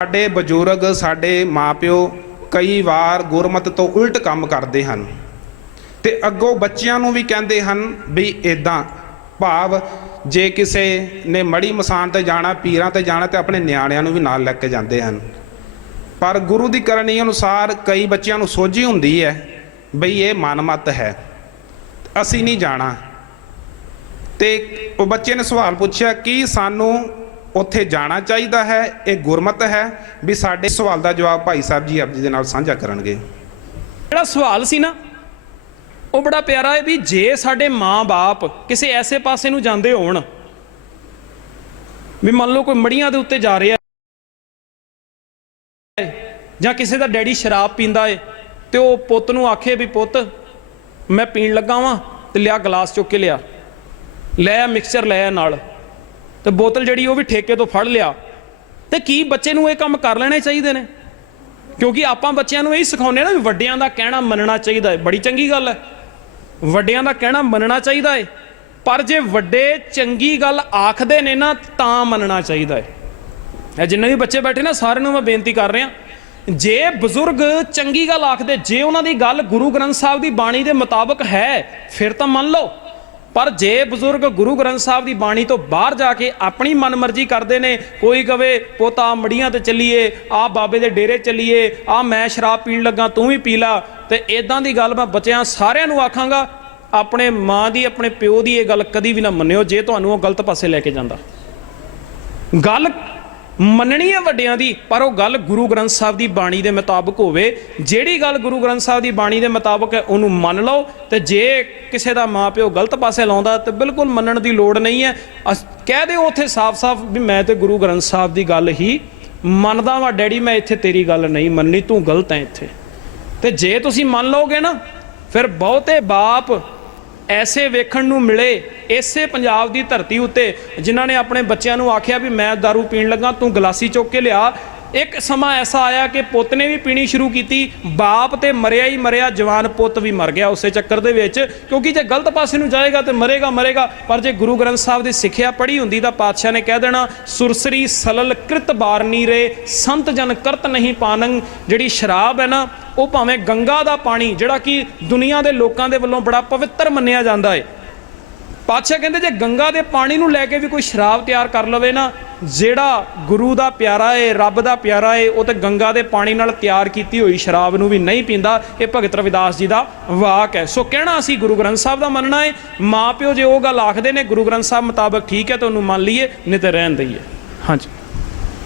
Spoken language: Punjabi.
ਸਾਡੇ ਬਜ਼ੁਰਗ, ਸਾਡੇ ਮਾਪਿਓ ਕਈ ਵਾਰ ਗੁਰਮਤ ਤੋਂ ਉਲਟ ਕੰਮ ਕਰਦੇ ਹਨ ਤੇ ਅੱਗੋਂ ਬੱਚਿਆਂ ਨੂੰ ਵੀ ਕਹਿੰਦੇ ਹਨ ਵੀ ਇਦਾਂ ਭਾਵ ਜੇ ਕਿਸੇ ਨੇ ਮੜੀ ਮਸਾਨ ਤੇ ਜਾਣਾ, ਪੀਰਾਂ ਤੇ ਜਾਣਾ ਤੇ ਆਪਣੇ ਨਿਆਣਿਆਂ ਨੂੰ ਵੀ ਨਾਲ ਲੈ ਕੇ ਜਾਂਦੇ ਹਨ। ਪਰ ਗੁਰੂ ਦੀ ਕਰਨੀ ਅਨੁਸਾਰ ਕਈ ਬੱਚਿਆਂ ਨੂੰ ਸੋਝੀ ਹੁੰਦੀ ਹੈ ਬਈ ਇਹ ਮਨਮਤ ਹੈ, ਅਸੀਂ ਨਹੀਂ ਜਾਣਾ। ਤੇ ਉਹ ਬੱਚੇ ਨੇ ਸਵਾਲ ਪੁੱਛਿਆ, ਕਿ ਸਾਨੂੰ ਉੱਥੇ ਜਾਣਾ ਚਾਹੀਦਾ ਹੈ, ਇਹ ਗੁਰਮਤ ਹੈ ਵੀ ਸਾਡੇ ਸਵਾਲ ਦਾ ਜਵਾਬ ਭਾਈ ਸਾਹਿਬ ਜੀ ਆਪ ਜੀ ਦੇ ਨਾਲ ਸਾਂਝਾ ਕਰਨਗੇ। ਜਿਹੜਾ ਸਵਾਲ ਸੀ ਨਾ, ਉਹ ਬੜਾ ਪਿਆਰਾ ਹੈ ਵੀ ਜੇ ਸਾਡੇ ਮਾਂ-ਬਾਪ ਕਿਸੇ ਐਸੇ ਪਾਸੇ ਨੂੰ ਜਾਂਦੇ ਹੋਣ ਵੀ ਮੰਨ ਲਓ ਕੋਈ ਮੜੀਆਂ ਦੇ ਉੱਤੇ ਜਾ ਰਿਹਾ ਜਾਂ ਕਿਸੇ ਦਾ ਡੈਡੀ ਸ਼ਰਾਬ ਪੀਂਦਾ ਏ ਤੇ ਉਹ ਪੁੱਤ ਨੂੰ ਆਖੇ ਵੀ ਪੁੱਤ, ਮੈਂ ਪੀਣ ਲੱਗਾ ਵਾਂ ਤੇ ਲਿਆ ਗਲਾਸ ਚੁੱਕ ਕੇ ਲਿਆ। ਲੈ ਆ ਮਿਕਸਚਰ, ਲੈ ਆ ਨਾਲ। ਤੇ ਬੋਤਲ ਜਿਹੜੀ ਉਹ ਵੀ ਠੇਕੇ ਤੋਂ ਫੜ ਲਿਆ। ਤੇ ਕੀ ਬੱਚੇ ਨੂੰ ਇਹ ਕੰਮ ਕਰ ਲੈਣੇ ਚਾਹੀਦੇ ਨੇ? ਕਿਉਂਕਿ ਆਪਾਂ ਬੱਚਿਆਂ ਨੂੰ ਇਹ ਸਿਖਾਉਂਦੇ ਆ ਨਾ ਵੀ ਵੱਡਿਆਂ ਦਾ ਕਹਿਣਾ ਮੰਨਣਾ ਚਾਹੀਦਾ ਹੈ। ਬੜੀ ਚੰਗੀ ਗੱਲ ਹੈ। ਵੱਡਿਆਂ ਦਾ ਕਹਿਣਾ ਮੰਨਣਾ ਚਾਹੀਦਾ ਹੈ। ਪਰ ਜੇ ਵੱਡੇ ਚੰਗੀ ਗੱਲ ਆਖਦੇ ਨੇ ਨਾ, ਤਾਂ ਮੰਨਣਾ ਚਾਹੀਦਾ ਹੈ। ਇਹ ਜਿੰਨੇ ਵੀ ਬੱਚੇ ਬੈਠੇ ਨਾ, ਸਾਰਿਆਂ ਨੂੰ ਮੈਂ ਬੇਨਤੀ ਕਰ ਰਿਹਾ। ਜੇ ਬਜ਼ੁਰਗ ਚੰਗੀ ਗੱਲ ਆਖਦੇ, ਜੇ ਉਹਨਾਂ ਦੀ ਗੱਲ ਗੁਰੂ ਗ੍ਰੰਥ ਸਾਹਿਬ ਦੀ ਬਾਣੀ ਦੇ ਮੁਤਾਬਕ ਹੈ, ਫਿਰ ਤਾਂ ਮੰਨ ਲਓ। ਪਰ ਜੇ ਬਜ਼ੁਰਗ ਗੁਰੂ ਗ੍ਰੰਥ ਸਾਹਿਬ ਦੀ ਬਾਣੀ ਤੋਂ ਬਾਹਰ ਜਾ ਕੇ ਆਪਣੀ ਮਨਮਰਜ਼ੀ ਕਰਦੇ ਨੇ, ਕੋਈ ਕਵੇ, ਪੋਤਾ ਮੜੀਆਂ ਤੇ ਚੱਲੀਏ ਆ ਬਾਬੇ ਦੇ ਡੇਰੇ ਚੱਲੀਏ ਆ ਮੈਂ ਸ਼ਰਾਬ ਪੀਣ ਲੱਗਾ, ਤੂੰ ਵੀ ਪੀ ਲਾ, ਤੇ ਇਦਾਂ ਦੀ ਗੱਲ ਮੈਂ ਬੱਚਿਆਂ ਸਾਰਿਆਂ ਨੂੰ ਆਖਾਂਗਾ, ਆਪਣੇ ਮਾਂ ਦੀ, ਆਪਣੇ ਪਿਓ ਦੀ ਇਹ ਗੱਲ ਕਦੀ ਵੀ ਨਾ ਮੰਨਿਓ, ਜੇ ਤੁਹਾਨੂੰ ਉਹ ਗਲਤ ਪਾਸੇ ਲੈ ਕੇ ਜਾਂਦਾ। ਗੱਲ ਮੰਨਣੀ ਹੈ ਵੱਡਿਆਂ ਦੀ, ਪਰ ਉਹ ਗੱਲ ਗੁਰੂ ਗ੍ਰੰਥ ਸਾਹਿਬ ਦੀ ਬਾਣੀ ਦੇ ਮੁਤਾਬਕ ਹੋਵੇ। ਜਿਹੜੀ ਗੱਲ ਗੁਰੂ ਗ੍ਰੰਥ ਸਾਹਿਬ ਦੀ ਬਾਣੀ ਦੇ ਮੁਤਾਬਕ ਹੈ, ਉਹਨੂੰ ਮੰਨ ਲਓ। ਤੇ ਜੇ ਕਿਸੇ ਦਾ ਮਾਪਿਓ ਗਲਤ ਪਾਸੇ ਲਾਉਂਦਾ, ਤੇ ਬਿਲਕੁਲ ਮੰਨਣ ਦੀ ਲੋੜ ਨਹੀਂ ਹੈ। ਅਸ- ਕਹਿ ਦਿਓ ਉੱਥੇ ਸਾਫ਼-ਸਾਫ਼ ਵੀ ਮੈਂ ਤੇ ਗੁਰੂ ਗ੍ਰੰਥ ਸਾਹਿਬ ਦੀ ਗੱਲ ਹੀ ਮੰਨਦਾ ਵਾਂ, ਡੈਡੀ, ਮੈਂ ਇੱਥੇ ਤੇਰੀ ਗੱਲ ਨਹੀਂ ਮੰਨਣੀ, ਤੂੰ ਗਲਤ ਹੈ ਇੱਥੇ। ਤੇ ਜੇ ਤੁਸੀਂ ਮੰਨ ਲਓਗੇ ਨਾ, ਫਿਰ ਬਹੁਤੇ ਬਾਪ ਐਸੇ ਵੇਖਣ ਨੂੰ ਮਿਲੇ, ਇਸੇ ਪੰਜਾਬ ਦੀ ਧਰਤੀ ਉੱਤੇ, ਜਿਨ੍ਹਾਂ ਨੇ ਆਪਣੇ ਬੱਚਿਆਂ ਨੂੰ ਆਖਿਆ ਵੀ ਮੈਂ दारू ਪੀਣ ਲੱਗਾ, ਤੂੰ ਗਲਾਸੀ ਚੁੱਕ ਕੇ ਲਿਆ। ਇੱਕ ਸਮਾਂ ਐਸਾ ਆਇਆ ਕਿ ਪੁੱਤ ਨੇ ਵੀ ਪੀਣੀ ਸ਼ੁਰੂ ਕੀਤੀ, ਬਾਪ ਤੇ ਮਰਿਆ ਹੀ ਮਰਿਆ ਜਵਾਨ ਪੁੱਤ ਵੀ ਮਰ ਗਿਆ ਉਸੇ ਚੱਕਰ ਦੇ ਵਿੱਚ, ਕਿਉਂਕਿ ਜੇ ਗਲਤ ਪਾਸੇ ਨੂੰ ਜਾਏਗਾ ਤੇ ਮਰੇਗਾ ਮਰੇਗਾ, ਪਰ ਜੇ ਗੁਰੂ ਗ੍ਰੰਥ ਸਾਹਿਬ ਦੀ ਸਿੱਖਿਆ ਪੜ੍ਹੀ ਹੁੰਦੀ ਤਾਂ ਪਾਤਸ਼ਾਹ ਨੇ ਕਹਿ ਦੇਣਾ, ਸੁਰਸਰੀ ਸਲਲ ਕ੍ਰਿਤ ਬਾਰਨੀ ਰੇ, ਸੰਤ ਜਨ ਕਰਤ ਨਹੀਂ ਪਾਨੰ। ਜਿਹੜੀ ਸ਼ਰਾਬ ਹੈ ਨਾ, ਉਹ ਭਾਵੇਂ ਗੰਗਾ ਦਾ ਪਾਣੀ, ਜਿਹੜਾ ਕਿ ਦੁਨੀਆ ਦੇ ਲੋਕਾਂ ਦੇ ਵੱਲੋਂ ਬੜਾ ਪਵਿੱਤਰ ਮੰਨਿਆ ਜਾਂਦਾ ਹੈ। ਪਾਤਸ਼ਾਹ ਕਹਿੰਦੇ ਜੇ ਗੰਗਾ ਦੇ ਪਾਣੀ ਨੂੰ ਲੈ ਕੇ ਵੀ ਕੋਈ ਸ਼ਰਾਬ ਤਿਆਰ ਕਰ ਲਵੇ ਨਾ ਜਿਹੜਾ ਗੁਰੂ ਦਾ ਪਿਆਰਾ ਏ, ਰੱਬ ਦਾ ਪਿਆਰਾ ਏ, ਉਹ ਤੇ ਗੰਗਾ ਦੇ ਪਾਣੀ ਨਾਲ ਤਿਆਰ ਕੀਤੀ ਹੋਈ ਸ਼ਰਾਬ ਨੂੰ ਵੀ ਨਹੀਂ ਪੀਂਦਾ, ਇਹ ਭਗਤ ਰਵਿਦਾਸ ਜੀ ਦਾ ਵਾਕ ਹੈ। ਸੋ ਕਹਿਣਾ ਅਸੀਂ ਗੁਰੂ ਗ੍ਰੰਥ ਸਾਹਿਬ ਦਾ ਮੰਨਣਾ ਏ, ਮਾਪਿਓ ਜੇ ਉਹ ਗੱਲ ਆਖਦੇ ਨੇ, ਗੁਰੂ ਗ੍ਰੰਥ ਸਾਹਿਬ ਮੁਤਾਬਕ ਠੀਕ ਹੈ ਤਾਂ ਉਹਨੂੰ ਮੰਨ ਲਈਏ, ਨਹੀਂ ਤੇ ਰਹਿਣ ਦਈਏ। ਹਾਂਜੀ।